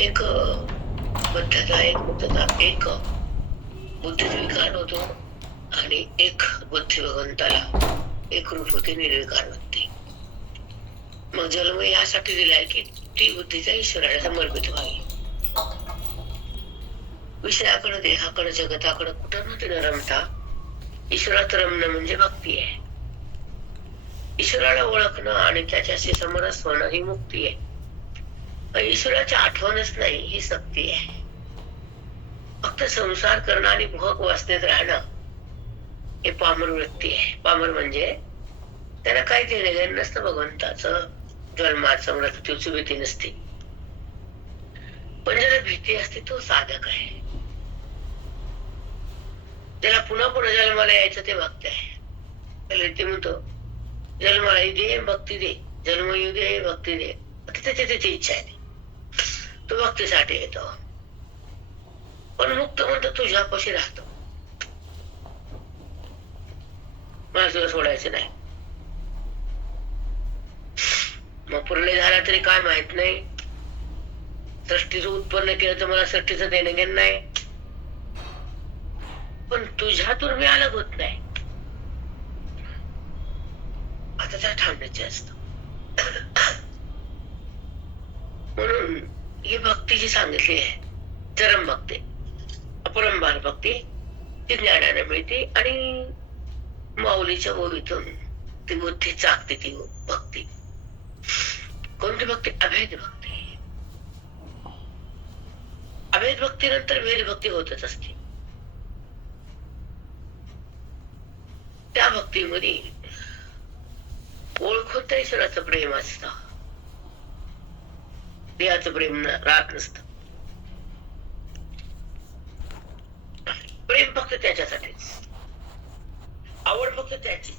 एक बद्धता, एक मुक्तता, एक बुद्धिविकार होतो आणि एक बुद्धी भगवंताला एक रूप होते निर्विकार वृत्ती. मग जन्म यासाठी दिलाय की ती बुद्धीचा ईश्वराला समर्पित व्हावी. विषयाकडे, देहाकडे, जगताकडे कुठं नव्हते न रमता ईश्वरात रमणं म्हणजे भक्ती आहे. ईश्वराला ओळखणं आणि त्याच्याशी समरस होणं ही मुक्ती आहे. ईश्वराची आठवणच नाही ही सक्ती आहे. फक्त संसार करणं आणि भोग वासनेत राहणं हे पामर वृत्ती आहे. पामर म्हणजे त्याला काही देणं घेणं नसतं भगवंताचं, जन्माचं, मृत्यूची भीती नसते. पण ज्याला भीती असते तो साधक आहे. त्याला पुन्हा पुन्हा जन्माला यायचं ते भक्त आहे. त्याला ते म्हणतो जन्माला दे भक्ती दे, जन्म येऊ दे भक्ती दे. त्याची इच्छा आहे, तो भक्तीसाठी येतो. पण मुक्त म्हणतो तुझ्यापाशी राहतो, मला तुला सोडायचं नाही. मग प्रलय झाला तरी काय माहित नाही, सृष्टीचं उत्पन्न केलं तर मला सृष्टीचं देणं घेणं नाही, पण तुझ्यातून मी अलग होत नाही. आता त्या थांबण्याचे असत. म्हणून ही भक्ती जी सांगितली आहे, चरम भक्ती, अपरंपार भक्ती, ती ज्ञानाने मिळते आणि माऊलीच्या ओळीतून ती बुद्धी चाकते. ती भक्ती कोणती भक्ती? अभेद भक्ती. अभेद भक्तीनंतर भेद भक्ती होतच असते. त्या भक्तीमध्ये ओळखून ईश्वराचं प्रेम असतं, देहाचं प्रेम राहत नसत. प्रेम फक्त त्याच्यासाठीच, आवड फक्त त्याचीच,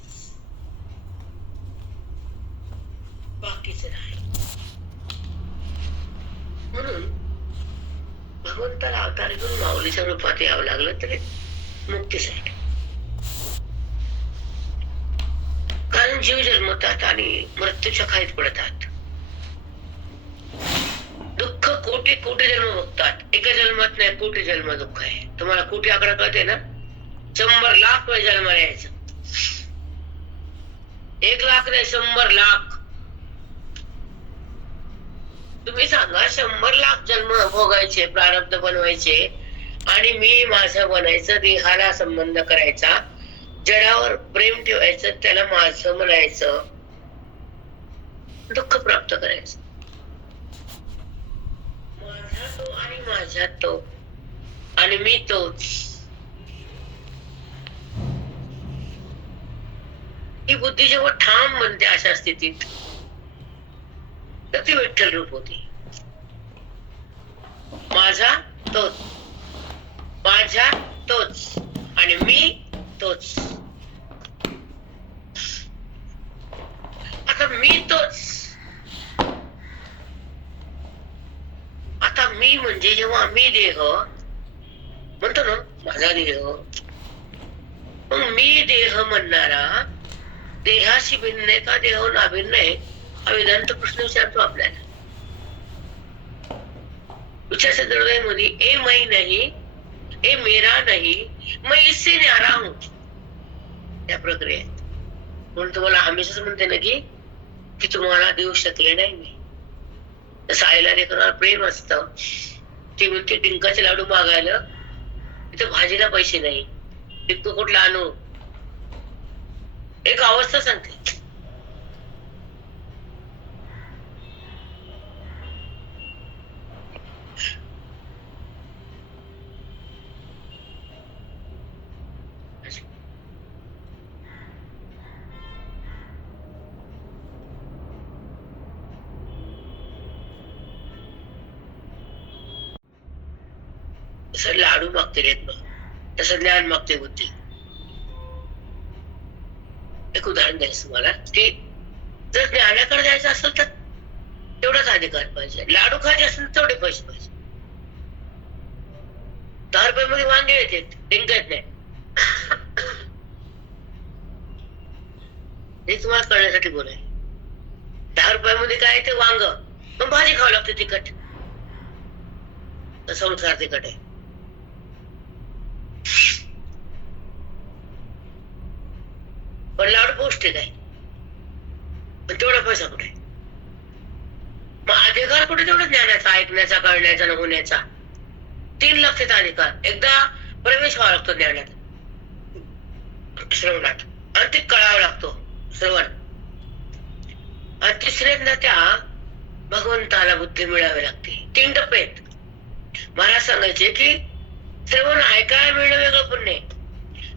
बाकीच नाही. म्हणून भगवंताला अवतार घेऊन माऊलीच्या रूपात यावं लागलं तरी मुक्तीसाठी. कारण जीव जन्मतात आणि मृत्यूच्या खाईत पडतात. दुःख कोटी कोटी जन्म भोगतात, एका जन्मात नाही, कोटी जन्म दुःख आहे. तुम्हाला कोटी आकडा कळते ना? 100 लाख वेळ जन्माला यायचं. 1 लाख नाही, 100 लाख. तुम्ही सांगा, 100 लाख जन्म भोगायचे, प्रारब्ध बनवायचे आणि मी माझं बनायचं, देहाला संबंध करायचा, जडावर प्रेम ठेवायचं, त्याला माझं म्हणायचं, दुःख प्राप्त करायचं. माझा तो आणि माझा तो आणि मी तोच, ही बुद्धी जेव्हा ठाम म्हणते अशा स्थितीत, तर ती विठ्ठल रूप होती. माझा तोच, माझा तोच आणि मी तोच. आता मी तोच, आता मी म्हणजे जेव्हा मी देह म्हणतो ना, माझा देह, मग मी देह म्हणणारा देहाशी भिन्न आहे का देह ना भिन्न आहे, हा वेदांत प्रश्न विचारतो आपल्याला. विचार संदर्भ मध्ये ए मैं नहीं, ए मेरा नहीं, मैं इससे न्यारा हूं, त्या प्रक्रियेत. म्हणून तुम्हाला हमेशाच म्हणते ना की तुम्हाला देऊ शकले नाही मी. तसं आईला लेकरावर प्रेम असतं. ती म्हणते डिंकाचे लाडू मागायला, तिथे भाजीला पैसे नाही, डिंक कुठला आणू, एक अवस्था सांगते. तसं लाडू मागते लेकरं, तसं ज्ञान मागते बुद्धी. एक उदाहरण द्यायचं तुम्हाला की जर ज्ञानाकडे जायचं असेल तर तेवढाच अधिकार पाहिजे, लाडू खायचे असेल तर तेवढे पैसे पाहिजे. 10 रुपये मध्ये वांगे येते, डिंक येत नाही. हे तुम्हाला कळण्यासाठी बोलाय. 10 रुपयामध्ये काय ते वांग, मग भाजी खावं लागते तिखट. तर संसार तिकट आहे. पण लाड पौष्टिक आहे, पण तेवढा पैसा कुठे? मग अधिकार कुठे तेवढा ज्ञानाचा, ऐकण्याचा, कळण्याचा, न होण्याचा? 3 लाख अधिकार. एकदा प्रवेश व्हावा लागतो ज्ञानात, श्रवणात, आणि ते कळावा लागतो श्रवण. आणि तिसऱ्यांदा त्या भगवंताला बुद्धी मिळावी लागते. 3 टप्पे आहेत. महाराज सांगायचे की श्रवण ऐकायला मिळणं वेगळं पुण्य आहे,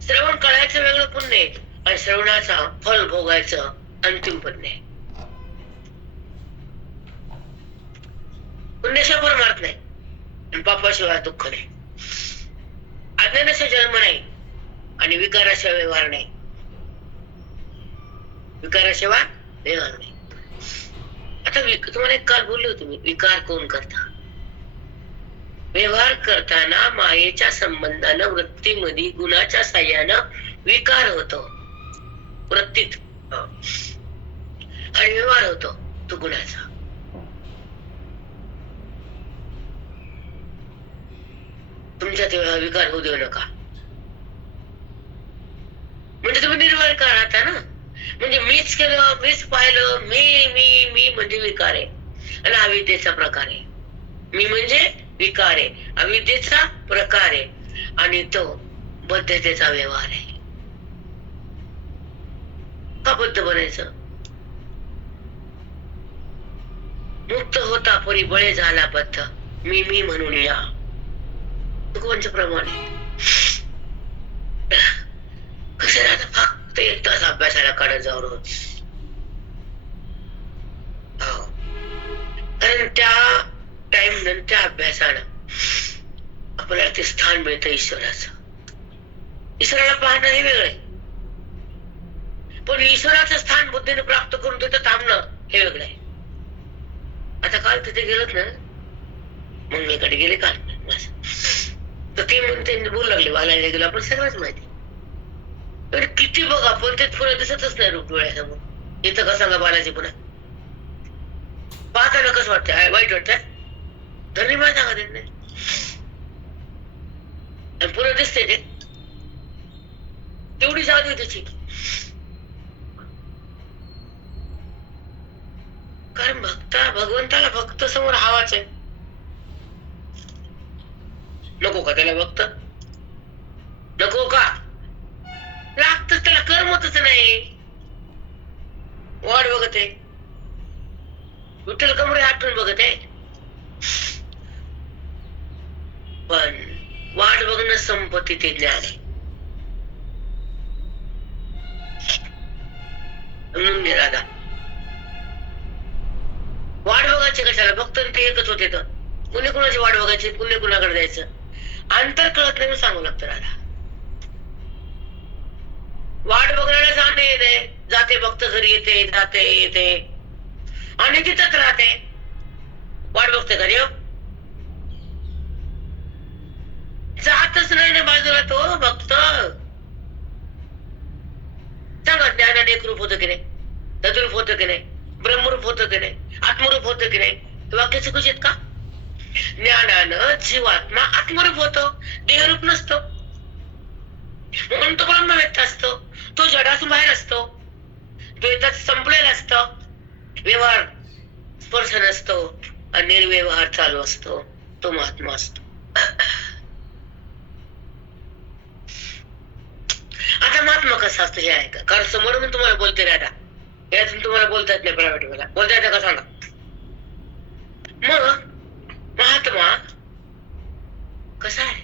श्रवण कळायचं वेगळं पुण्य आहे, आणि श्रवणाचा फल भोगायचं अंतिम पुण्य आहे. पुण्याशिवाय परमार्थ नाही, आणि पापाशिवाय दुःख नाही. अज्ञानाशिवाय जन्म नाही, आणि विकाराशिवाय व्यवहार नाही. विकाराशिवाय व्यवहार नाही. आता तुम्हाला एक काल बोलले होते मी, विकार कोण करता? व्यवहार करताना मायेच्या संबंधानं, वृत्तीमध्ये गुणाच्या साह्यानं विकार होतो वृत्तीत, आणि व्यवहार होतो तो गुणाचा. तुमच्यात विकार होऊ देऊ नका. म्हणजे तुम्ही निर्विकार राहता ना. म्हणजे मीच केलं, मीच पाहिलं, मी मी मी म्हणजे विकार आहे, आणि अविद्येचा प्रकार आहे. मी म्हणजे विकार आहे, अविद्येचा प्रकार आहे, आणि तो बद्धतेचा व्यवहार आहे. का बद्ध बनायचं? मुक्त होता परी बळे झाला बद्ध, मी मी म्हणून या. तुकोबांच्या प्रमाणे कसं राहतं, फक्त 1 तास अभ्यासाला काढत जाऊ रोज. कारण त्या टाइम नंतर अभ्यासानं आपल्याला ते स्थान मिळतं ईश्वराचं. ईश्वराला पाहणं हे वेगळं आहे, पण ईश्वराचं स्थान बुद्धीने प्राप्त करून तिथं थांबणं हे वेगळं आहे. आता काल तिथे गेलोत ना, मंगळकडे गेले काल तर ते म्हणते बोलू लागले, बालाजीला गेलो आपण सगळंच माहिती. पण किती बघा, पण ते पुन्हा दिसतच नाही रूप डोळ्यासमोर. इथं का सांगा बालाजी पुन्हा पाहताना कसं वाटतंय? वाईट वाटतंय? धन्यवाद सांगा त्यांनी. आणि पुन्हा दिसते ते तेवढी जादू आहे त्याची. कारण भगवंताला भक्त समोर हवाच आहे. नको का त्याला भक्त? नको का? लागतच त्याला, करमतच नाही, वाट बघत आहे. विठ्ठल कमरे आठवून बघत आहे, पण वाट बघणं संपत्ती ते ज्ञान आहे. म्हणून निराधा वाट बघायची कशाला? भक्त ते एकच होते. तर कुणी कुणाची वाट बघायची, कुणी कुणाकडे जायचं, अंतर कळत नाही सांगू लागतं. राधा वाट बघायला जाणे येणे, जाते भक्त घरी येते, जाते येते, आणि तिथंच राहते. वाट बघते घरी जातच नाही ना बाजूला तो भक्त. सांगा, ज्ञानाने एकरूप होतं की नाही, तद्रूप होतं की नाही, ब्रह्मरूप होतं की नाही, आत्मरूप होतं की नाही? वाक्य चुकीच आहेत का? ज्ञानानं जीवात्मा आत्मरूप होतो, देहरूप नसतो. म्हणून तो ब्रह्मव्यक्त असतो, तो जडातून बाहेर असतो, द्वैतात संपलेला असतो, व्यवहार स्पर्श नसतो, आणि निर्व्यवहार चालू असतो, तो महात्मा असतो. आता महात्मा कसा असतो हे आहे का? कारण समोर मी तुम्हाला बोलते राहता, यातून तुम्हाला बोलता येत नाही. प्रायव्हेट मला बोलता येतं का सांगा? मग महात्मा कसा आहे?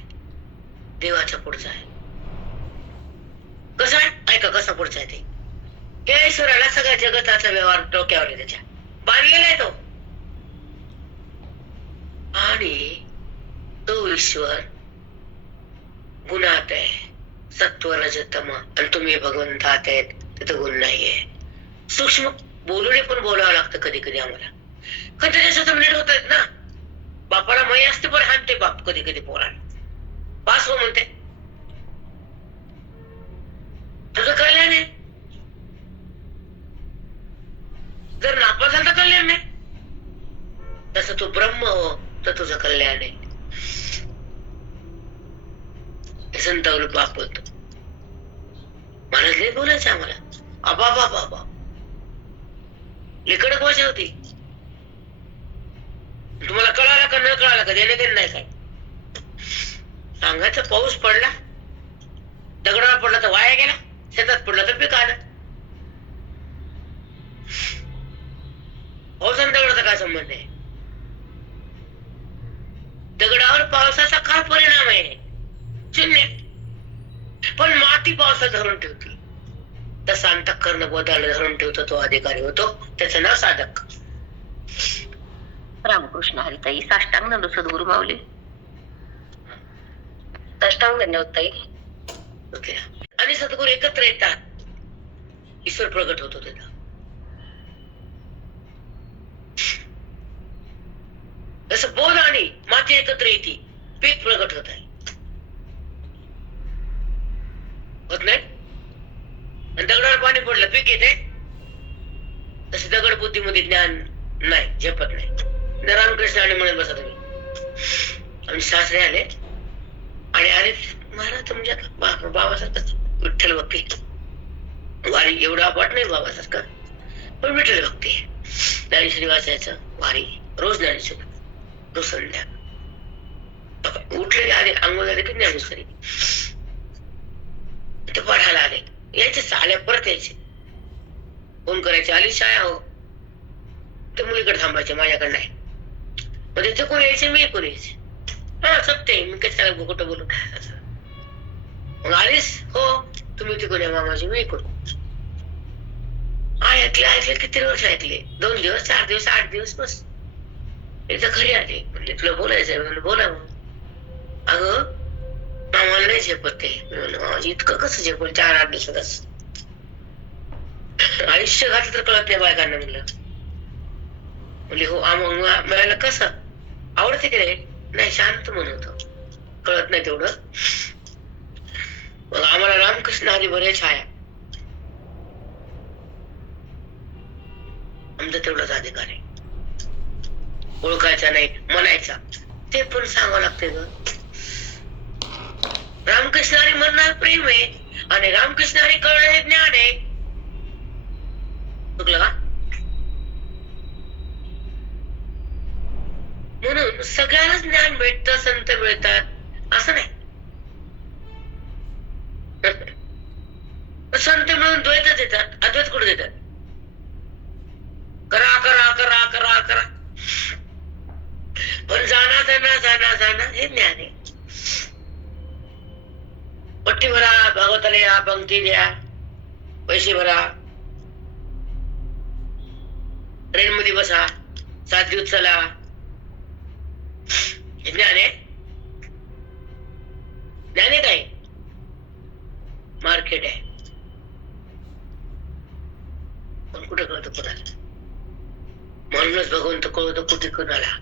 देवाच्या पुढचा आहे. कसा आहे? ऐका कसा पुढचा आहे ते. या ईश्वराला सगळ्या जगताचा व्यवहार डोक्यावर आहे, त्याच्या बांधलेला आहे तो. आणि तो ईश्वर गुणात आहे, सत्व रजतम, आणि तुम्ही भगवंतात आहेत, तिथं गुण नाहीये. सूक्ष्म बोलूने पण बोलावं लागतं कधी कधी आम्हाला, कारण त्याच्यात नीट होत आहेत ना. बापाला मै असते पण हाणते बाप कधी कधी पोराला, पास हो म्हणते, तुझं कल्याण आहे. जर नापास झालं तर कल्याण नाही, तसं तू ब्रह्म हो तर तुझं कल्याण आहे. संतावर बाप बोलतो. महाराज लय बोलायचं आम्हाला. आबा बाबा बाबा लय कडक भाषा होती. तुम्हाला कळाला का न कळाला का देणे देणे नाही काय सांगायचं. पाऊस पडला, दगडावर पडला तर वाया गेला, शेतात पडला तर पीक आलं. पाऊस आणि दगडाचा काय संबंध आहे? दगडावर पावसाचा काय परिणाम आहे? शून्य. पण माती पावसात धरून ठेवते. तसा अंतःकरण बोधाला धरून ठेवतो तो अधिकारी होतो, त्याचं नाव साधक. रामकृष्ण हरिताई. साष्टांग नंदू सद्गुरु माऊली. साष्टांग धन्यवाद ताई. ओके. आणि सद्गुरू एकत्र येतात, ईश्वर प्रगट होतो तिथं. जसं बोध आणि माती एकत्र येते, पीक प्रगट होत आहे. होत नाही? आणि दगडावर पाणी पडलं पीक येते. तसे दगड बुद्धीमध्ये ज्ञान नाही, झेपत नाही. रामकृष्ण आणि म्हणत बसा तुम्ही. आणि सासरे आले आणि अरे महाराज तुमच्या बाबासारखं विठ्ठल भक्ती, वारी एवढा अपाट नाही बाबासारखं, पण विठ्ठल भक्ती. ज्ञानेश्वरी वाचायचं, वारी रोज ज्ञानेश्वरी, रोज संध्या. उठले आले, अंघोळ झाले की ज्ञानेश्वरी. ते पाठाला आले, यायचे आल्या परत यायचे. फोन करायचे, आली शाळा हो, ते मुलीकडे थांबायचे, माझ्याकडे नाही. मग तिथे कोण यायचे, मी कोण यायचे. हा सत्य, मी कशाला कुठं बोलू. मग आलीस हो, तुम्ही तिकडून या मामाची, मी इकडून. ऐकले किती वर्ष ऐकले. 2 दिवस 4 दिवस 8 दिवस बस. एकदा घरी आले, म्हणले तुला बोलायचंय. म्हणलं बोला. मग अगं मामाला नाही झेपत ते. म्हणलं इतकं कसं झेपल 4-8 दिवसातच. आयुष्य घातलं तर कळत नाही बायकांना. म्हणले हो. मिळालं कसं आवडते की नाही? शांत म्हणतो, कळत नाही तेवढं. मग आम्हाला रामकृष्ण हरी बरे छाया, आमचा तेवढाच अधिकार आहे. ओळखायचा नाही, म्हणायचा ते पण सांगावं लागते ग. रामकृष्ण हरी म्हणणार प्रेम आहे आणि रामकृष्ण हरी कळणं हे ज्ञान आहे. चुकलं का? म्हणून सगळ्यांनाच ज्ञान भेटतं, संत मिळतात असं नाही. संत मिळून द्वैतच येतात, अद्वैत कुठे देतात? करा करा करा करा करा, पण जाना जाना जाना जाना हे ज्ञान आहे. पट्टी भरा, भागवताला या, पंक्ती द्या, पैसे भरा, ट्रेन मध्ये बसा, 7 दिवस चला, ज्ञान आहे. ज्ञान आहे काय? मार्केट आहे. पण कुठे कळतं कुणाला? म्हणूनच भगवंत कळतो कुठे कुणाला.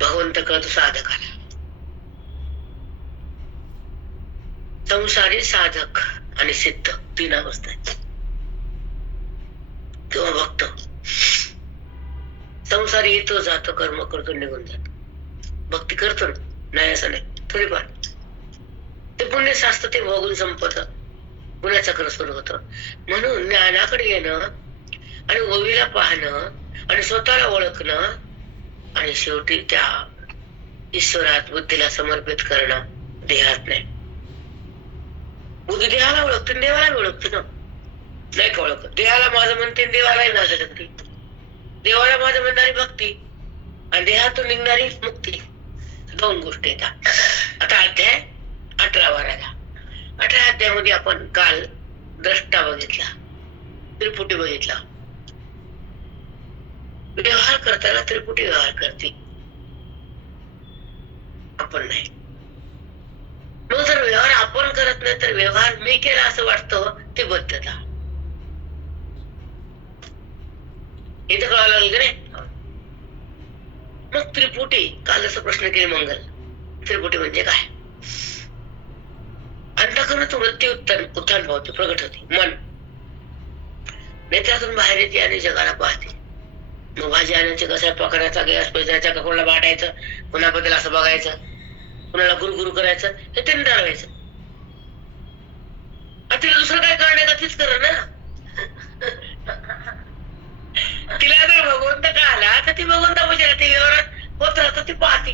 भगवंत कळतो साधकाला. संसारी, साधक आणि सिद्ध 3 अवस्था आहेत. किंवा भक्त. संसारी येतो जातो, कर्म करतो, निघून जातो. भक्ती करतो नाही असं नाही, थोडीफार. ते पुण्यशास्त्र ते भोगून संपत, पुण्या चक्र सुरू होत. म्हणून ज्ञानाकडे येणं आणि ओवीला पाहणं आणि स्वतःला ओळखणं आणि शेवटी त्या ईश्वरात बुद्धीला समर्पित करणं, देहात नाही. बुद्धी देहाला ओळखते, देवाला ओळखते ना. नाही का ओळखत? देहाला माझं म्हणते, देवालाही माझं म्हणते. देवाला माझं म्हणणारी भक्ती आणि देहातून निघणारी मुक्ती, 2 गोष्टी येतात. आता अध्याय 18 राहिला. 18 अध्यायामध्ये आपण काल द्रष्टा बघितला, त्रिपुटी बघितला. व्यवहार करताना त्रिपुटी व्यवहार करते, आपण नाही. मग जर व्यवहार आपण करत नाही तर व्यवहार मी केला असं वाटतं, ते बद्धता. इथं कळायला लागलं की नाही? मग त्रिपुटी, काल जसं प्रश्न केले मंगल, त्रिपुटी म्हणजे काय? अंतःकरणातून वृत्ती उत्थान पावते, प्रगट होते. मन नेत्रातून बाहेर येते आणि जगाला पाहते. मग भाजी आणायची, कसा पकडायचा, गॅस पेटायचा, ककोडला वाटायचं, कुणाबद्दल असं बघायचं. कुणाला गुरु करायचं हे त्यांनी ठरवायचं. तिला दुसरं काय करणार का तीच कर ना. तिला जर भगवंत कळाला तर ती भगवंतापाशी राहते, व्यवहारात होत राहत ती पाहते.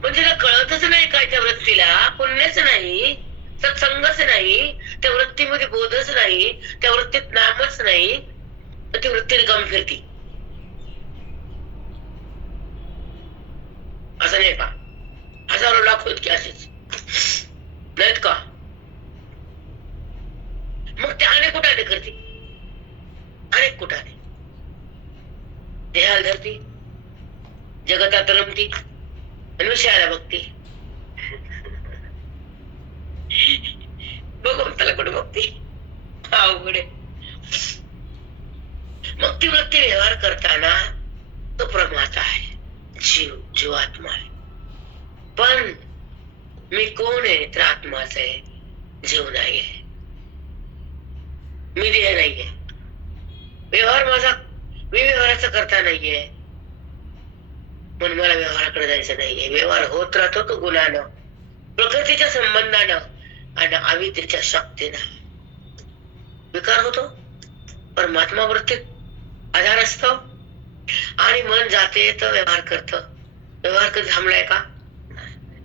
म्हणजे तिला कळतच नाही काय त्या वृत्तीला, पुण्यच नाही, सत्संगच नाही, त्या वृत्तीमध्ये बोधच नाही, त्या वृत्तीत नामच नाही, तर ती वृत्ती रिकाम फिरती. असं नाही का? हजारो लाखो इतके असेच नाहीत का? मग ते अनेक कुठाने करते, अनेक कुठाने देहाला धरती, जगतात रमती आणि विषयाला बघती. भगवंताला कुठे बघती? अवघड आहे. मग ती वृत्ती व्यवहार करताना तो प्रमाता आहे, जीवात्मा आहे. पण मी कोण आहे तर आत्माच आहे, जीव नाही आहे, मी देह नाहीये. व्यवहार माझा, मी व्यवहाराचा करता नाहीये, म्हणून मला व्यवहाराकडे जायचं नाहीये. व्यवहार होत राहतो तो गुणानं, प्रकृतीच्या संबंधानं आणि अविद्येच्या शक्तीनं. विकार होतो, परमात्मा वृत्तीत आधार असतो आणि मन जाते तर व्यवहार करत. व्यवहार कधी थांबलाय का?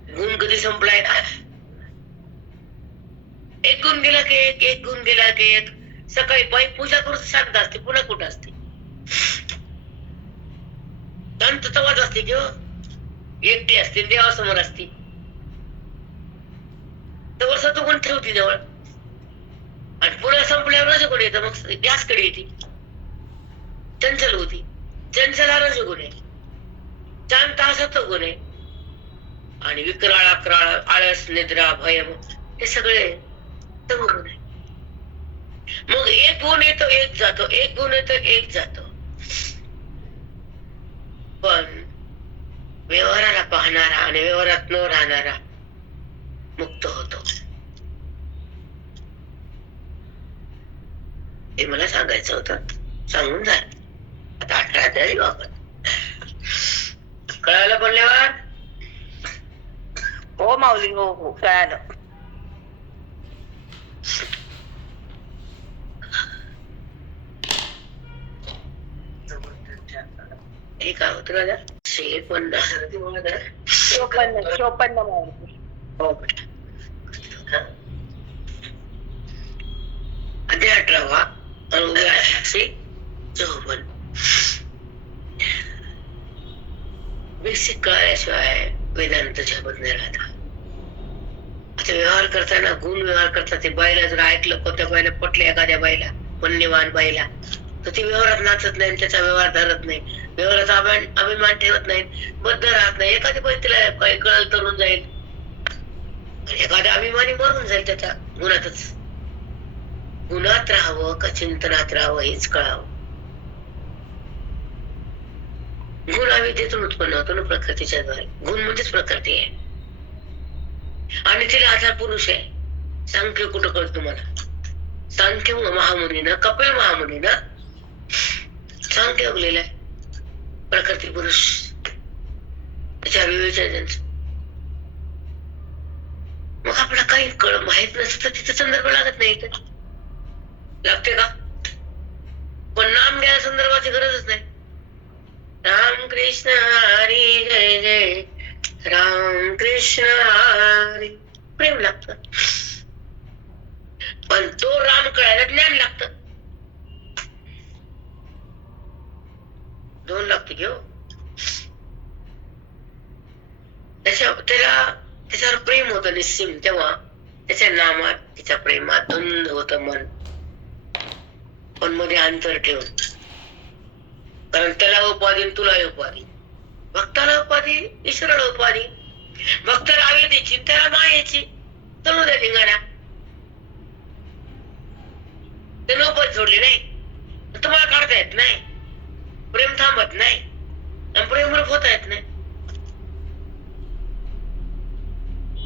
गुण कधी संपलाय का? एक गुण गेला की एक गुण गेला की एक. सकाळी बाई पूजा करून शांत असते, पुन्हा कुठं असते? शांत तवाच असते किंवा एकटी असते, देवासमोर असते, तर सत्वगुण ठेवती जवळ. आणि पुन्हा संपल्यावर रजगुण येतं, मग गॅसकडे येते. चंचल होती, चंचला रजगुण आहे, शांत हा सत्वगुण आहे. आणि विक्राळ अक्राळ आळस निद्रा भयम हे सगळे तमगुण आहे. मग एक गुण येतो एक जातो, एक गुण येतो एक जातो. पण व्यवहाराला पाहणारा आणि व्यवहारात न राहणारा मुक्त होतो. हे मला सांगायचं होतं, सांगून झालं. आता 18 अध्याय वापर कळायला पडल्यावर. हो माऊली, हो हो कळालं. हे काय होत राजा? 54 माऊली. हो बेटा. अध्याय 18 अनुभव 54. बेसिक कळाल्याशिवाय वेदांत झपत नाही राहता. आता व्यवहार करताना गुण व्यवहार करतात. ते बाईला जर ऐकलं, कोणत्या बाईला पटलं, एखाद्या बाईला, पुण्यवान बाईला, तर ती व्यवहारात नाचत नाही, त्याचा व्यवहार धरत नाही, व्यवहाराचा अभिमान ठेवत नाही, बद्ध राहत नाही. एखादी बाई तिला काही कळल तरून जाईल, एखाद्या अभिमानी मरून जाईल त्याच्या गुणातच. गुणात राहावं का चिंतनात राहावं हेच कळावं. गुण अविद्येतून उत्पन्न होतो ना, प्रकृतीच्या द्वारे. गुण म्हणजेच प्रकृती आहे आणि तिला आधार पुरुष आहे. सांख्य कुठं कळत तुम्हाला? सांख्य महामुनीनं, कपिल महामुनीनं सांख्य उगलेलं आहे. प्रकृती पुरुष त्याच्या विवेचन. मग आपला काही माहित नसतं तर तिचा संदर्भ लागत नाही. लागते का? पण नाम घ्या संदर्भाची गरजच नाही. राम कृष्ण हरी जय जय राम कृष्ण हरी, प्रेम लागत. पण तो राम कळायला ज्ञान लागत. दोन लागते घेऊ. त्याच्यावर प्रेम होत निस्सीम, तेव्हा त्याच्या नामात, त्याच्या प्रेमात धुंद होत मन. पण मध्ये अंतर ठेवून, कारण त्याला उपाधी तुला उपाधी, भक्ताला उपाधी ईश्वराला उपाधी. भक्ताला आवेदीची त्याला मायेची, तळू द्या धिंगाणा. ते नोबत जोडली नाही, तुम्हाला काढता येत नाही. प्रेम थांबत नाही आणि प्रेमरूप होता येत नाही.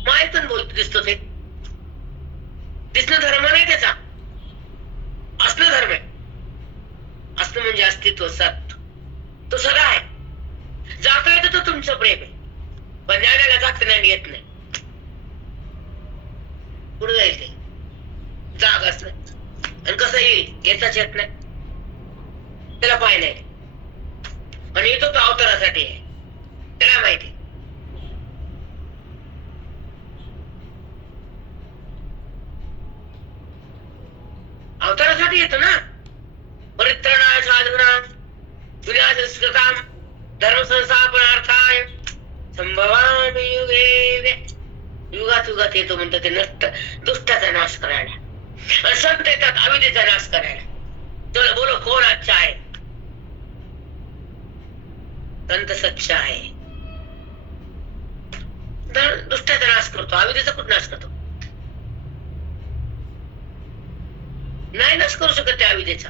मायेतून बोलतो दिसतो ते. दिसणं धर्म नाही त्याचा, असणं धर्म आहे. असणं म्हणजे अस्तित्व, सत, तो सगळा आहे. जाता येतं तो तुमचं प्रेम आहे. पण ज्ञानाला जात नाही येत नाही. पुढे जाईल ते जागाच नाही. आणि कसं येईल येताच येत नाही, त्याला पाय नाही. आणि येतो तो अवतारासाठी आहे, त्याला माहिती. अवतारासाठी येतो ना. परित्रणाय साधूनां विनाशस्कृतां धर्म संस्थापनार्थाय संभवामि युगे युगे. युगात युगात येतो म्हणतो ते नष्ट दुष्टाचा नाश करायला. आणि संत येतात अविद्येचा नाश करायला. चलो बोलो कोण अच्छा आहे? संत सच्चा आहे. दुष्टाचा नाश करतो, अविद्येचा कुठं नाश करतो? नाही नाश करू शकत त्या अविद्येचा.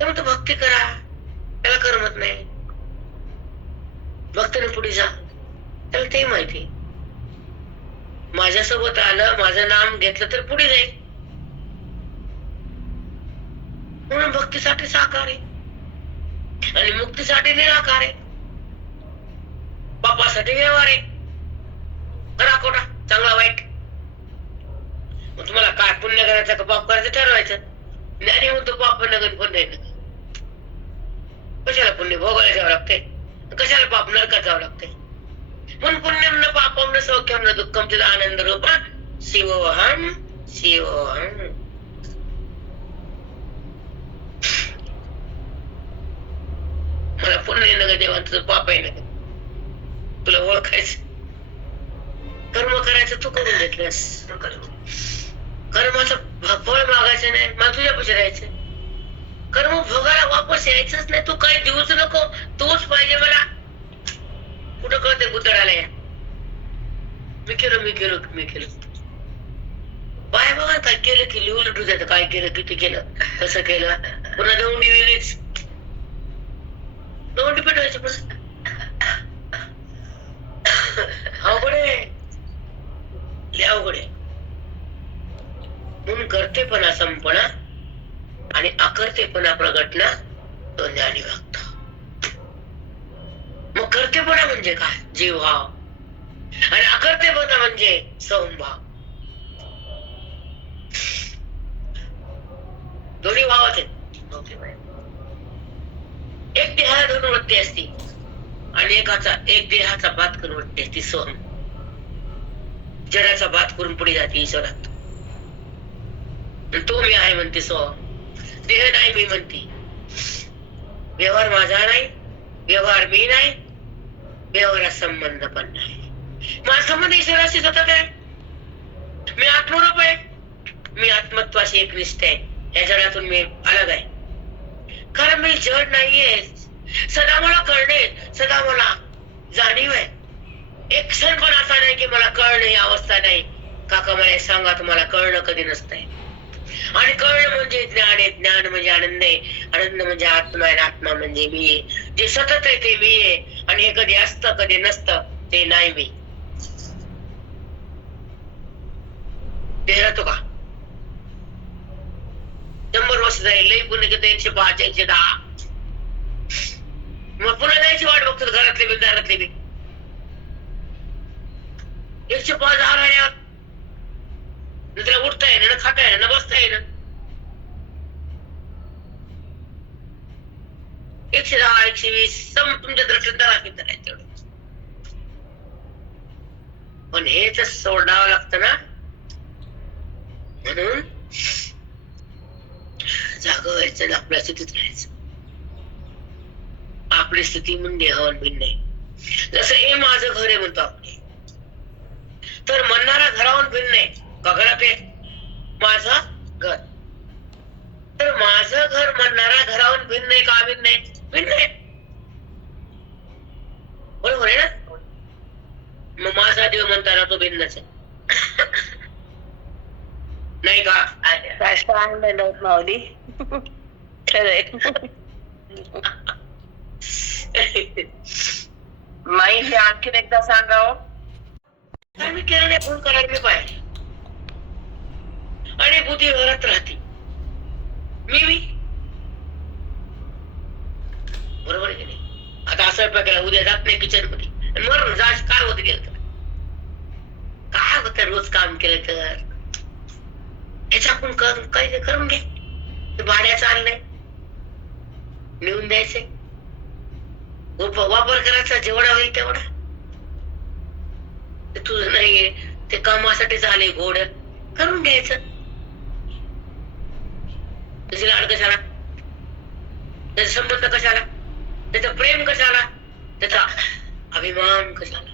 तेव्हा तो भक्ती करा, त्याला करमत नाही. भक्तीने पुढे जा, त्याला ते माहिती. माझ्यासोबत आलं, माझं नाम घेतलं तर पुढे जाईल. म्हणून भक्तीसाठी साकार आहे आणि मुक्तीसाठी निराकार आहे. बापासाठी व्यवहार आहे, खरा खोटा, चांगला वाईट. मग तुम्हाला काय पुण्य करायचं का पाप करायचं ठरवायचं. ज्ञानी म्हणतो पाप पुण्य करून पुण्य नाही. कशाला पुण्य भोगायला जावं लागते, कशाला पाप नरकात जावं लागते. म्हणून पुण्यम न पापम न सौख्यम न दुःखम तिथं आनंद रूप शिवोहम शिवोहम. मला पुण्य नका देवा, तुझं पाप आहे नका. तुला ओळखायचं, कर्म करायचं तू करून घेतलंस. कर्माचं फळ मागायचं नाही, मला तुझ्यापाशी राहायचं. कर्म भोगायला वापस यायचंच नाही. तू काही देऊच नको, तूच पाहिजे मला. कुठं कळते बुद्धडाला या मी केलं मी केलं मी केलं. बाय बघा काय केलं की लिहून तुझ्यात काय केलं किती केलं कसं केलं. पुन्हा दौंडी वेगळीच, दौंडी पेटवायचं. पण अवघड आहे, लय अवघड आहे. म्हणून करतेपणा संपणा आणि अकर्तेपणा प्रगटना तो ज्ञानी वागतो. मग करतेपणा म्हणजे काय? जीवभाव. आणि अकर्तेपणा म्हणजे समभाव. दोन्ही भावाच आहेत. एक देहाला दोन वृत्ती असते आणि एक देहाचा बात करून वृत्ती असते सोम. जगाचा बात करून पुढे जाते ईश्वरात. तो मी आहे म्हणते सो, देह नाही मी म्हणते. व्यवहार माझा नाही, व्यवहार मी नाही, व्यवहारात संबंध पण नाही. माझा संबंध ईश्वराशी सतत आहे. मी आत्मरूप आहे, मी आत्मत्वाशी एकनिष्ठ आहे. या जगातून मी अलग आहे, कारण मी जड नाहीये. सदा मला कळणे, सदा मला जाणीव आहे. एक क्षण पण असा नाही की मला कळणे ही अवस्था नाही. काका मला सांगा, तुम्हाला कळणं कधी नसतंय. आणि कळणं म्हणजे ज्ञान आहे, ज्ञान म्हणजे आनंद आहे, आनंद म्हणजे आत्मा आहे, आत्मा म्हणजे मी आहे. जे सतत आहे ते मी आहे आणि हे कधी असतं कधी नसतं ते नाही मी. ते राहतो का? 100 वर्ष जाईल, लई पुणे घेतो 105 110. मग पुन्हा जायची वाट बघतो घरातले बी दारातले बी. 105 झाल्यावर तुला उठता येईल ना, खाता येईल ना, बसता येईल. 110 120 तुमच्या दृष्टीत राखीत आहे तेवढं. पण हेच सोडावं लागतं ना. म्हणून जागं व्हायचं, आपल्या स्थितीत राहायचं. आपली स्थिती म्हणजे देहावर भिन्न आहे. जसं हे माझं घर आहे म्हणतो आपण, तर म्हणणारा घराहून भिन्न आहे का? घरात आहे माझं घर, तर माझं घर म्हणणारा घराहून भिन्न आहे का? भिन्न आहे, भिन्न आहे. बरोबर आहे ना? मग माझा देव म्हणताना तो भिन्नच आहे नाही का? माऊली खरंय. माई हे आणखीन एकदा सांगावं. काय मी केलं नाही, फोन करायला मी पाहिजे आणि बुद्धी घरात राहते. मी बरोबर आहे की नाही? आता असं स्वयंपाकाला उद्या जात नाही किचन मध्ये आणि मरून जायचं काय होत गेलं तर काय होत रोज काम केलं तर ह्याच्याकडून काही करून घे भाड्याचं आणलंय नेऊन द्यायचे वापर करायचा जेवढा होईल तेवढा तुझं नाहीये ते कामासाठी झाले घोड करून घ्यायचं त्याची लाड कशाला त्याचा संबंध कशाला त्याचं प्रेम कशाला त्याचा अभिमान कशाला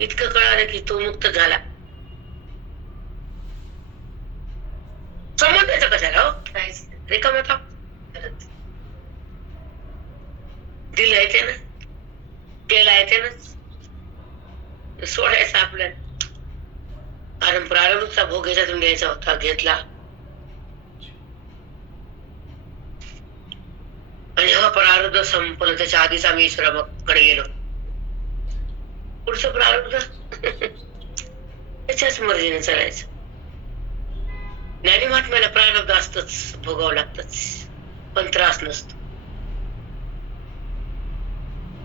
इतकं कळालं की तो मुक्त झाला संबंधाचं कशाला हो रिकामा था दिल आहे ते ना केलं आहे ते ना सोडायचं आपल्याला कारण प्रारंभचा भोग ह्याच्यातून घ्यायचा होता घेतला आणि जेव्हा प्रारब्ध संपलं त्याच्या आधीच आम्ही ईश्वराकडे गेलो पुढचं प्रारब्ध त्याच्याच मर्जीने चालायचं ज्ञानी महात्म्याला प्रारब्ध असतच भोगावं लागतच पण त्रास नसतो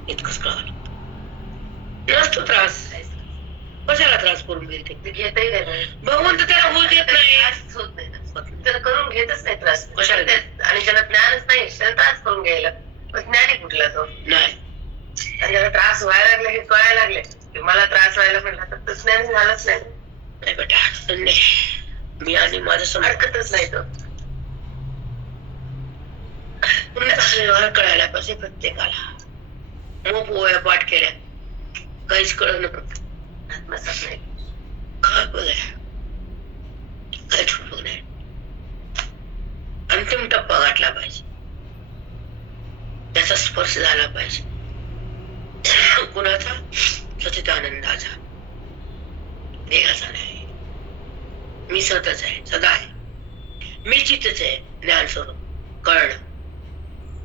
इतकंच कळावं लागतं नसतो त्रास कशाला त्रास करून घेईल ते घेतही नाही भगवंत त्याला होऊ देत नाही होत नाही त्याला करून घेतच नाही त्रास कशाला आणि त्याला ज्ञानच नाही त्याला त्रास करून घ्यायला ज्ञानी कुठला तो नाही आणि त्याला त्रास व्हायला लागला हे कळायला लागले की मला त्रास व्हायला म्हटलं तर तो ज्ञान झालंच नाही बेटा अडचण नाही मी आणि माझं समजतच नाही तो पुन्हा कळायला पाहिजे प्रत्येकाला मग पोया पाठ केल्या काहीच कळत नव्हतं आत्मसात नाही काय बघाय काय छुपक नाही अंतिम टप्पा गाठला पाहिजे त्याचा स्पर्श झाला पाहिजे कुणाचा सचिदानंदाचा देहाचा नाही मी सतच आहे सदा आहे मी चितच आहे ज्ञान स्वरूप कळणं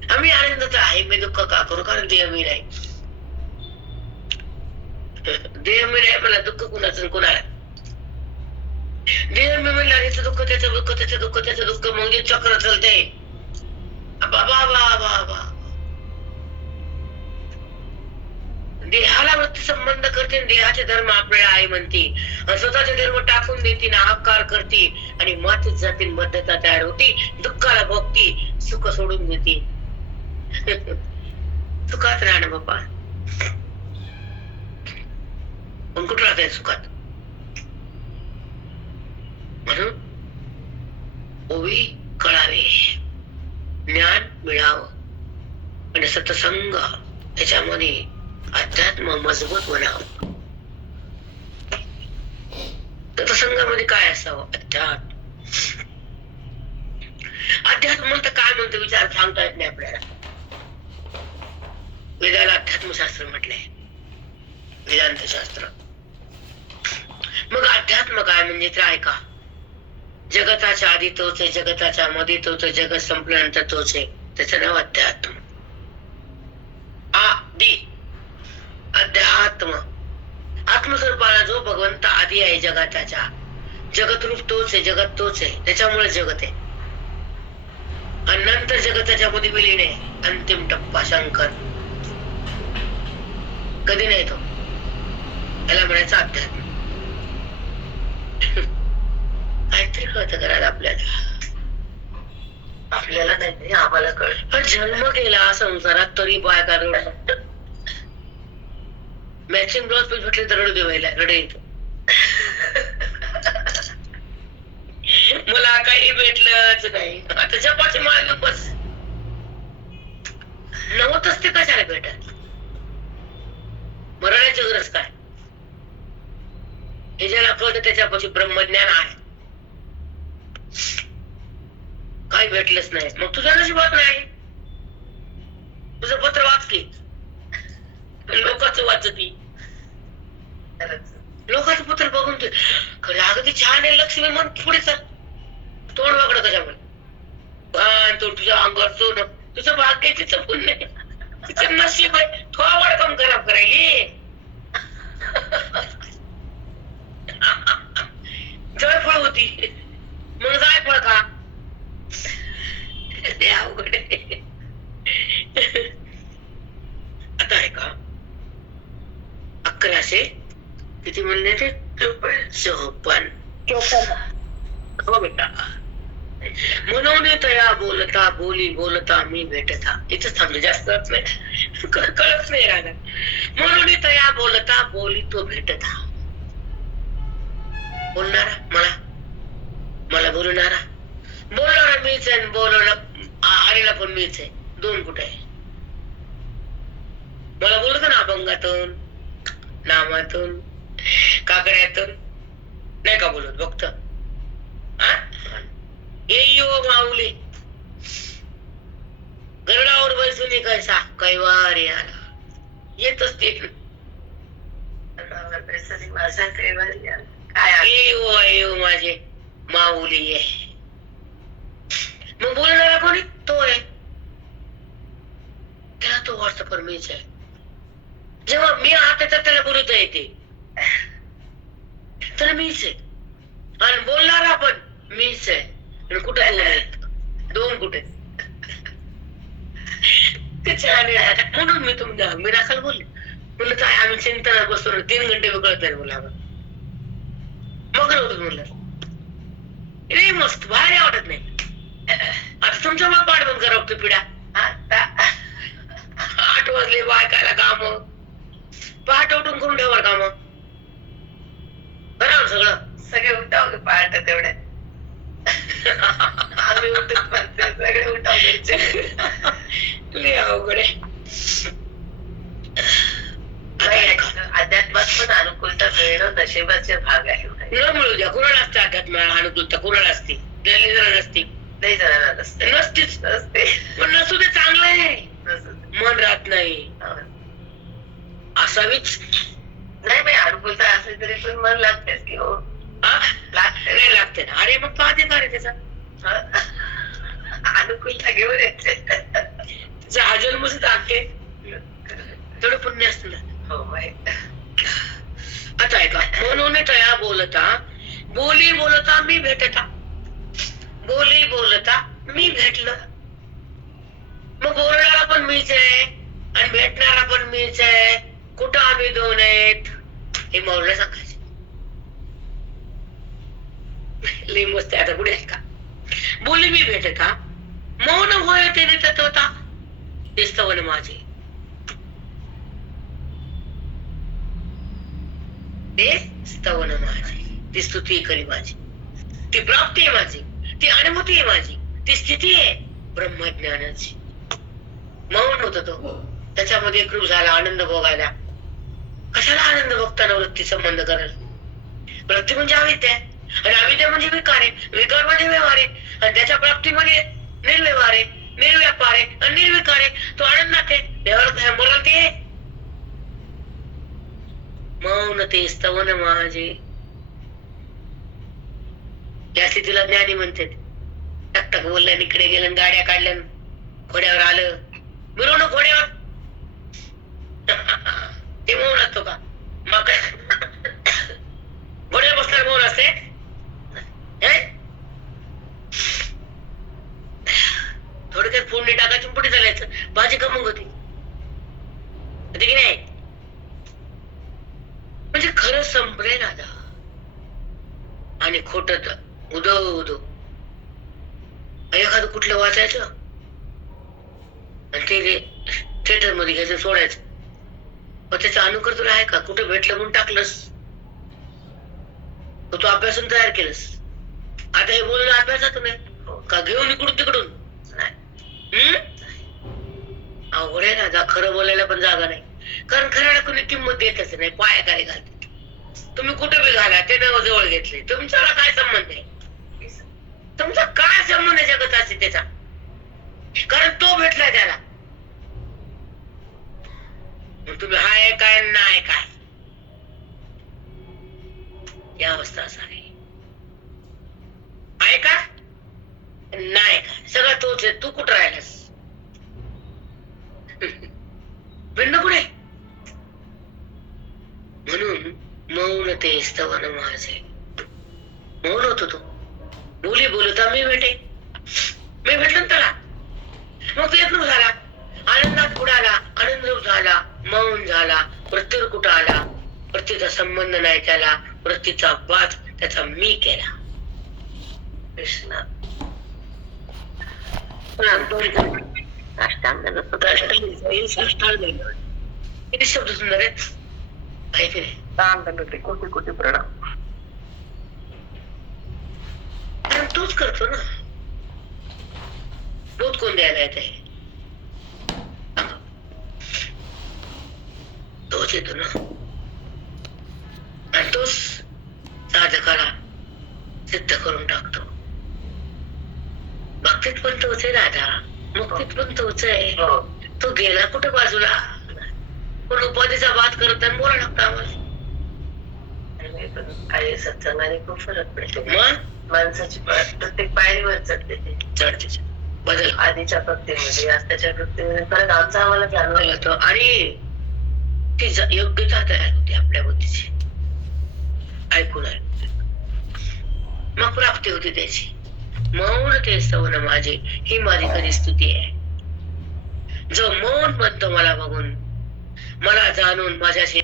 आम्ही आनंदाच आहे मी दुःख का करू कारण देह मी नाही देह मी नाही मला दुःख कुणाचं कुणाला देह मी म्हणलं याचं दुःख त्याचं दुःख त्याचं दुःख त्याचं दुःख मग जे चक्र चालते बाबा बाबा बा देहाला वृत्ती संबंध करते देहाचे धर्म आपल्याला आहे म्हणते स्वतःचे धर्म टाकून देते ना अहंकार करते आणि मातीत जाती बद्धता तयार होती दुःखाला भोगती सुख सोडून देते सुखात राहणं बाप्पा पण कुठं राहत सुखात म्हणून ओवी कळावे ज्ञान मिळावं आणि सत्संग त्याच्यामध्ये अध्यात्म मजबूत बनावं सत्संगामध्ये काय असावं अध्यात्म अध्यात्म म्हणतं काय म्हणतं विचार सांगता येत नाही आपल्याला वेदाला अध्यात्मशास्त्र म्हटलंय वेदांत शास्त्र मग अध्यात्म काय म्हणजे तर ऐका जगताच्या आधी तोच आहे जगताच्या मध्ये तोच आहे जगत संपल्यानंतर तोच आहे त्याचं नाव अध्यात्म आदि अध्यात्म आत्मस्वरूपाला जो भगवंत आधी आहे जगताच्या जगत रूप तोच आहे जगत तोच आहे त्याच्यामुळे जगत आहे आणि नंतर जगताच्या मध्ये विलीन आहे अंतिम टप्पा शंकर कधी नाही तो त्याला म्हणायचं अध्यात्म काहीतरी कळतं करायला आपल्याला नाही आम्हाला कळत जन्म गेला संसारात तरी बायका रड मॅचिंग ब्लाउज पण भेटले तर रडू देवायला रड येत मला काही भेटलंच नाही आता जपाचे मार्ग बस नव्हतच ते कशाला भेटत मरण्याची गरज काय हे ज्याला कळतं त्याच्यापाशी ब्रह्मज्ञान आहे काही भेटलंच नाही मग तुझ्या नशिबात नाही तुझं पत्र वाच की लोकांचं वाचती लोकांचं पत्र बघून ते खरं अगं ते छान आहे लक्ष्मी मन पुढे चल तोंड वाकडं कशामुळे तो तुझ्या अंगावर सोनं तुझं भाग्य तिचं पुण्य तिचं नशीब आहे थोडा काम खराब करायली जळफळ होती मग जायफळ खा ते अवघड वर्षाचे किती म्हणले ते 54. हो बेटा. म्हणून तया बोलता बोली बोलता मी भेटता. इथं थांबले, जास्त नाही, कळत नाही राहिला. म्हणून तया बोलता बोली तो भेटता. बोलणारा मला बोलणारा मीच आहे, आलेला पण मीच आहे. दोन कुठे आहे? मला बोलत ना अभंगातून, नामातून, काकड्यातून, नाही का बोलत भक्त? ये माऊली गरडावर बसून कैसा कैवारी आला. येतच ते काय माझे माऊली आहे. मग बोलणारा कोणी? तो आहे. त्याला तो वाटतं पण मीच आहे. जेव्हा मी आत येतात त्याला बोलता येते, तर मीच आहे. आणि बोलणारा पण मीच आहे. आणि कुठे दोन आहेत? दोन कुठे? म्हणून मी तुम्हाला मी राखाल बोलले. म्हणलं काय आम्ही चिंतनात बसतो 3 घंटे कळत नाही बोला. मग होत म्हणलं रे मस्त बाहेर वाटत नाही. आता तुमच्या मग पाठ बंद करा पिढ्या. 8 वाजले, बायकाला काम, पहाट उठून करून ठेवा काम. बरं सगळे उठाव पहाट तेवढ्या. आम्ही उठत सगळे उठाव अवघड आहे. अध्यात्मात पण अनुकूलता मिळणं नशिबाचे भाग आहे. न मिळू द्या. कुणाला असते अध्यात्माला अनुकूलता? कुणाला असते? लई जणांना नसते. लई जणांना नसते. नसतेच नसते. पण नसू दे, चांगलं आहे. मन राहत नाही असावीच नाही बाई. अनुकूलता असली तरी पण मन लागतेच की हो. नाही लागते ना. अरे मग पाहते का रे त्याचा अनुकूलता घेऊन येते. त्याचा हा जन्मच टाकते तेवढं पुण्य असत ना. हो माहित. आता ऐका. म्हणून तया बोलता बोली बोलता मी भेटता. बोली बोलता मी भेटलं. मग बोलणारा पण मीच आहे आणि भेटणारा पण मीच आहे. कुठं आम्ही दोन आहेत हे मौला सांगायचे. लई मस्त. आता पुढे आहे का? बोली मी भेटता मौन होय ते तत्वता ते स्तवन माझे. ते स्तवन माझे, ती स्तुती करी माझी, ती प्राप्ती आहे माझी, ती अनुभूती आहे माझी, ती स्थिती आहे ब्रह्मज्ञानाची. मौन होत तो, त्याच्यामध्ये एकरूप झाला आनंद भोगायला. कशाला आनंद भोगताना वृत्ती संबंध कराल? वृत्ती म्हणजे अविद्या आहे आणि अविद्या म्हणजे विकार आहे. विकार म्हणजे व्यवहार आहे आणि त्याच्या प्राप्तीमध्ये निर्व्यवहार आहे, निर्व्यापार आहे आणि निर्विकार आहे. तो आनंदात आहे. देवाला बोलाल ते मौन ते स्तवन माझे. या स्थितीला ज्ञानी म्हणतात. टकटक बोलल्यान इकडे गेलं, गाड्या काढल्या, घोड्यावर आलं, मिरवणूक घोड्यावर. ते मौन असतो का? मग काय घोड्यावर बसल्यावर मौन असते? थोडक्यात फोडणी टाकायची पुढे चालायचं. भाजी कमंग होती की नाही? म्हणजे खरं संपले दादा आणि खोट उदो उदो. एखादं कुठलं वाचायचं आणि ते थिएटर मध्ये घ्यायचं, सोडायचं. मग त्याचा अनुकर्तुर आहे का? कुठं भेटलं म्हणून टाकलंस, तो अभ्यासून तयार केलंस. आता हे बोलणं अभ्यासात नाही का? घेऊन इकडून तिकडून अवघड आहे दादा. खरं बोलायला पण जागा नाही. कारण खऱ्याला कोणी किंमत देतच नाही. पाया काय घालते तुम्ही? कुठे बी घाला, ते नाव जवळ घेतले. तुमच्याला काय संबंध आहे? तुमचा काय संबंध आहे जगताशी त्याचा? कारण तो भेटला त्याला. तुम्ही हाय काय नाही काय, या अवस्था असा आहे. आहे का नाही का? सगळं तोच आहे. तू कुठं राहिलास? भिन्न कुठे? म्हणून मौन ते स्तवन माझे. मौन होतो तो. बोली बोलता मी भेटलो त्याला. मग तो एकरूप झाला, आनंदात बुडाला, आनंदरूप झाला, मौन झाला. प्रत्येक कुठं आला? वृत्तीचा संबंध नाही त्याला, वृत्तीचा वाद त्याचा मी केला. कृष्ण किती शब्द सुंदर आहेत, आहे की नाही? कोटी कोटी प्रणाम. आणि तोच करतो ना. दूध कोण द्यायला येते? तोच येतो ना. आणि तोच साधकाला सिद्ध करून टाकतो. भक्तीत पण तोच आहे दादा, मुक्तीत पण तोच आहे. तो गेला कुठं बाजूला? पण उपाधीचा वाद करत आणि बोला लागतो आम्हाला. काही सत्संगाने खूप फरक पडतो. मग माणसाची प्रत्येक पायरीवर चढते ते. चढते बदल आधीच्या भक्तीमध्ये आताच्या भक्तीमध्ये फरक आमचा आम्हाला जाणवायला होतो. आणि ती योग्यता तयार होती आपल्या बुद्धीची. ऐकून मग प्राप्ती होती त्याची. मौन ते स्तवन माझे, ही माझी खरी स्तुती आहे. जो मौन म्हणतो मला बघून, मला जाणून माझ्याशी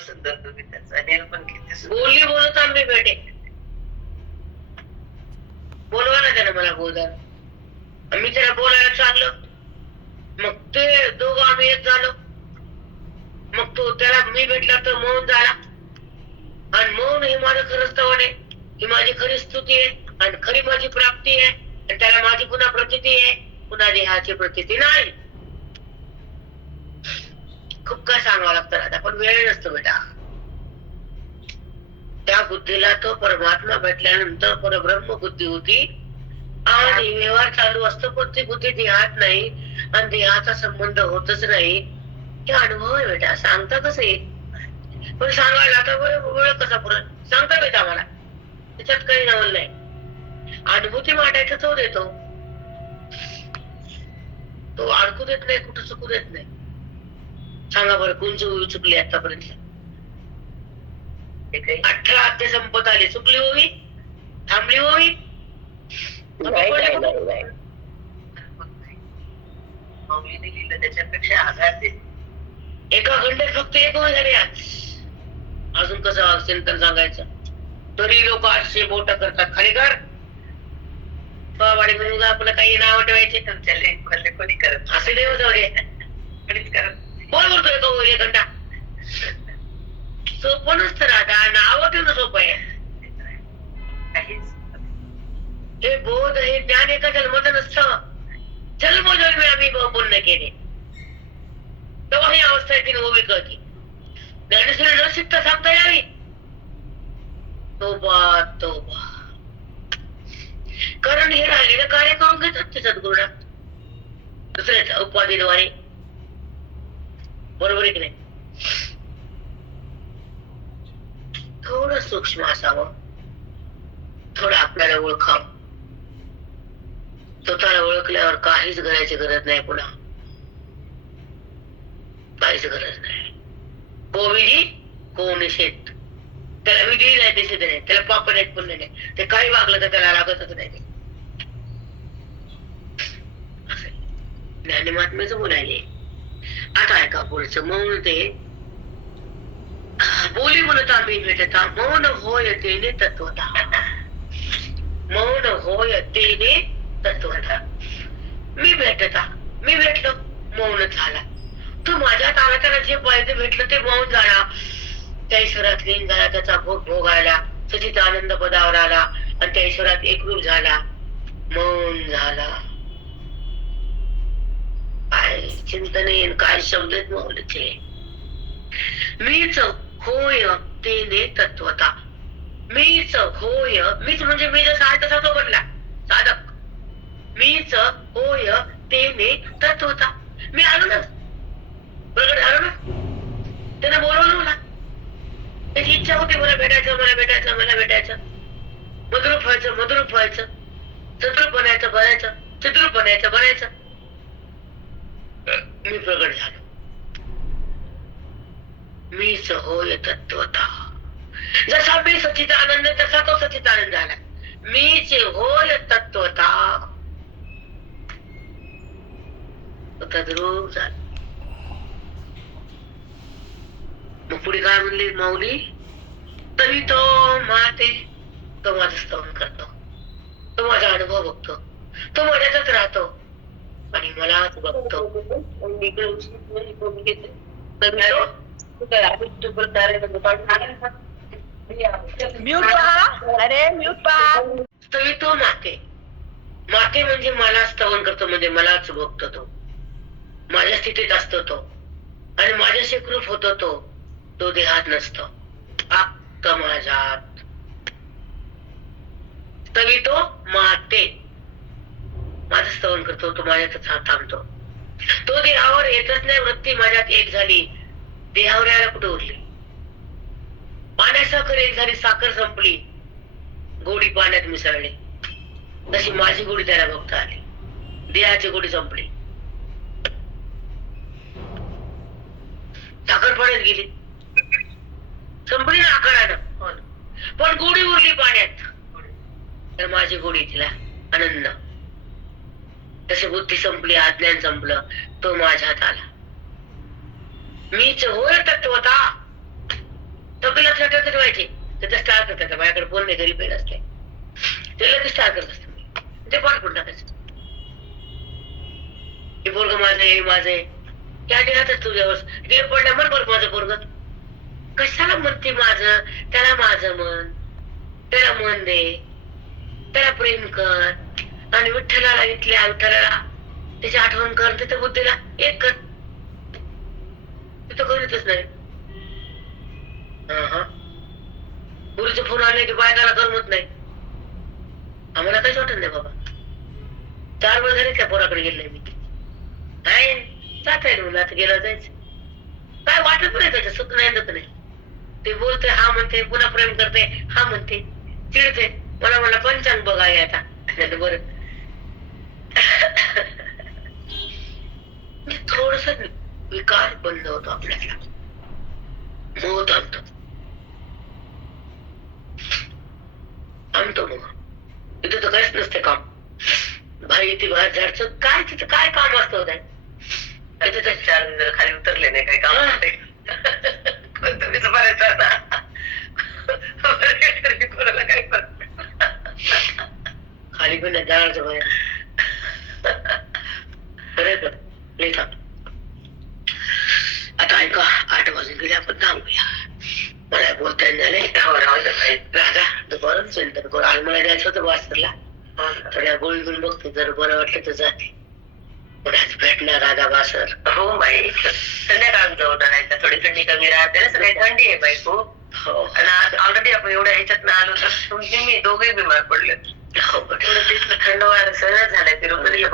सुंदर तुम्ही त्याचा निरूपण किती सुंदर. बोलली बोलत आम्ही भेटे. बोलवा ना त्यानं मला बोलदार. मी त्याला बोलायला चाललो, मग ते दोघं आम्ही एक झालो. मग तो त्याला मी भेटला तर मौन झाला. आणि मौन हे माझं खरं स्तवन आहे, ही माझी खरी स्तुती आहे आणि खरी माझी प्राप्ती आहे. आणि त्याला माझी पुन्हा प्रतीती आहे, पुन्हा देहाची प्रतीती नाही. खूप काय सांगावं लागतं आता, पण वेळ नसतो बेटा. त्या बुद्धीला तो परमात्मा भेटल्यानंतर परब्रह्म बुद्धी होती आणि व्यवहार चालू असतो, पण ती बुद्धी देहात नाही आणि देहाचा संबंध होतच नाही. हे अनुभव आहे बेटा. सांगता कसं येईल, पण सांगायला आता वेळ कसा पुरत सांगता बेटा आम्हाला. त्याच्यात काही नवल नाही. अनुभूती मांडायचं तो देतो, तो अडकू देत नाही, कुठं चुकू देत नाही. सांगा बरं कोणची चुकली आतापर्यंत? 18 अध्याय संपत आले, चुकली होई, थांबली होई. माऊलीने लिहिलं त्याच्यापेक्षा आधार दे. एका घंट्यात फक्त एक वेळ झाली आज. अजून कसं चिंतन सांगायचं? तरी लोक 800 बोट करतात. खाली कर वाडी म्हणून आपलं काही नाव ठेवायचे. तुमच्या लेखले कोणी करत असे देव जाऊ दे, कोणीच करत. कोण करतोय तो 1 घंटा? सोपं नसतं राधा, नाव ठेवणं सोपं आहे. काहीच हे बोध हे ज्ञान एका जन्माचं नसतं. जन्मोजन्मी आम्ही बोलणं केले तेव्हा ही अवस्था येते उभी कळती. ज्ञानेश्वरी न शिकता सांगता यावी. तोबा तोबा. कारण हे राहिलेलं कार्य करून घेतात ते सद्गुरूला दुसऱ्याच्या उपाधीद्वारे. बरोबर आहे की नाही? थोडं सूक्ष्म असावं, थोडं आपल्याला ओळखावं. स्वतःला ओळखल्यावर काहीच करायची गरज नाही, पुन्हा काहीच गरज नाही. को विधी को निषेध. त्याला विधी नाही, निषेध नाही, त्याला पाप नाही, पुण्य नाही. ते काही वागलं तर त्याला लागतच नाही. ज्ञानी महात्म्याचं बोलायले. आता ऐका पुढचं. मौन ते बोली म्हणत आम्ही भेटता, मौन होय तेने तत्वता. मौन होय तेने तत्वता. मी भेटता, मी भेटलो, मौन झाला. तू माझ्यात आला, त्याला जे पाहिजे भेटलं ते मौन झाला. त्या ईश्वरात लीन झाला, त्याचा भोग भोगायला, सचित आनंद पदावर आला आणि त्या ईश्वरात एकरूप झाला, मौन झाला. काय चिंतन येईल, काय शब्द आहेत मौलीचे. मीच होय तेने तत्वता. मीच होय, मीच म्हणजे मी जसा आहे तसा तो बनला साधक. मीच होय तेने तत्वता. मी आलो ना, प्रगट झालो ना. त्याने बोलवलं मला. त्याची इच्छा होती मला भेटायचं, मला भेटायचं, मला भेटायचं. मधुरूप व्हायचं, मधुरूप व्हायचं, चतुरूप बनायचं, बनायचं, चतुरूप बनायचं, बनायचं. मी प्रगट झालो. मीच होय तत्वता. जसा मी सचिदानंद तसा तो सचिदानंद झाला. मीच होय तत्वता. सुखरूप झालं. मग पुढे काय म्हणली माऊली, तरी तो माते, तो माझं स्तवन करतो, तो माझा अनुभव बघतो, तो माझ्यातच राहतो आणि मलाच बघतो. म्यूट पहा. अरे म्यूट पहा. तरी तो माते, माते म्हणजे मला स्तवन करतो, म्हणजे मलाच बघतो, तो माझ्या स्थितीत असतो, तो आणि माझ्याशी एकरूप होतो, तो देहात नसतो, फक्त माझ्यात. तरी तो माते, माझं स्तवन करतो, तो माझ्यातच थांबतो, तो देहावर येतच नाही. वृत्ती माझ्यात एक झाली, देहावर यायला कुठे उरली. पाण्यात साखर एक झाली, साखर संपली, गोडी पाण्यात मिसळली. तशी माझी गोडी त्याला बघता आली, देहाची गोडी संपली, साखर पाण्यात गेली, संपली ना आकारानं, पण गोडी उरली पाण्यात. तर माझी गोडी तिला आनंद. तशी बुद्धी संपली, अज्ञान संपलं, तो माझ्यात आला. मीच होय तत्वता. सगळं लक्षात ठेवायचे. त्याचा स्टार करतात, माझ्याकडे फोन नाही, घरी पेड असते, ते लगेच स्टार करत असते, ते पाठ पण टाकायचं. हे पोरग माझं, हे माझं, त्या देहातच तुझ्यावर गेलं पडलं. मन बरं माझं पोरग, कशाला म्हणते माझं, त्याला माझं मन, त्याला मन दे, त्याला प्रेम कर, आणि विठ्ठलाला इथल्या विठ्ठलाला त्याची आठवण कर, त्याच्या बुद्धीला एक कर. तिथं करीतच नाही. गुरुचे फोन आले की बायकाला करमत नाही. आम्हाला काहीच वाटत नाही बाबा. 4 वेळ झाले त्या पोराकडे गेले मी, काय जात आहे मुलं, आता गेलं जायचं, काय वाटत नाही, त्याचं सुख नाही, दुःख नाही. ते बोलते, हा म्हणते, पुन्हा प्रेम करते, हा म्हणते, चिडते. मला पंचांग बघाय आता बरं. थोडस विकार बंद होतो आपल्याला, मोह थांबतो मग. इथं तर काहीच नसते काम. भाई ती बाहेर झाडचं काय, तिथं काय काम असतं काय, खाली उतरले नाही काय काम असते. तुम्हीच बरायचं ना, कोणाला काय खाली पण नाही झाडाचं बाहेर. आता ऐका, 8 वाजून गेले, आपण थांबूया. मला बोलता येणार राजा दुपारच आज मला द्यायचं होतं वासरला, थोड्या गोळी घेऊन बघते, जर बरं वाटलं तर जाते. पण आज भेटणार राजा वासर. हो बाई, संध्याकाळ जाऊ नाही, थोडी थंडी कमी राहते ना, सगळी थंडी आहे बाई खूप. हो, आणि ऑलरेडी आपण एवढ्या ह्याच्यात आलो तर तुम्ही मी दोघे बिमार पडले. थंड वार सहज झालाय, तिरुपतीला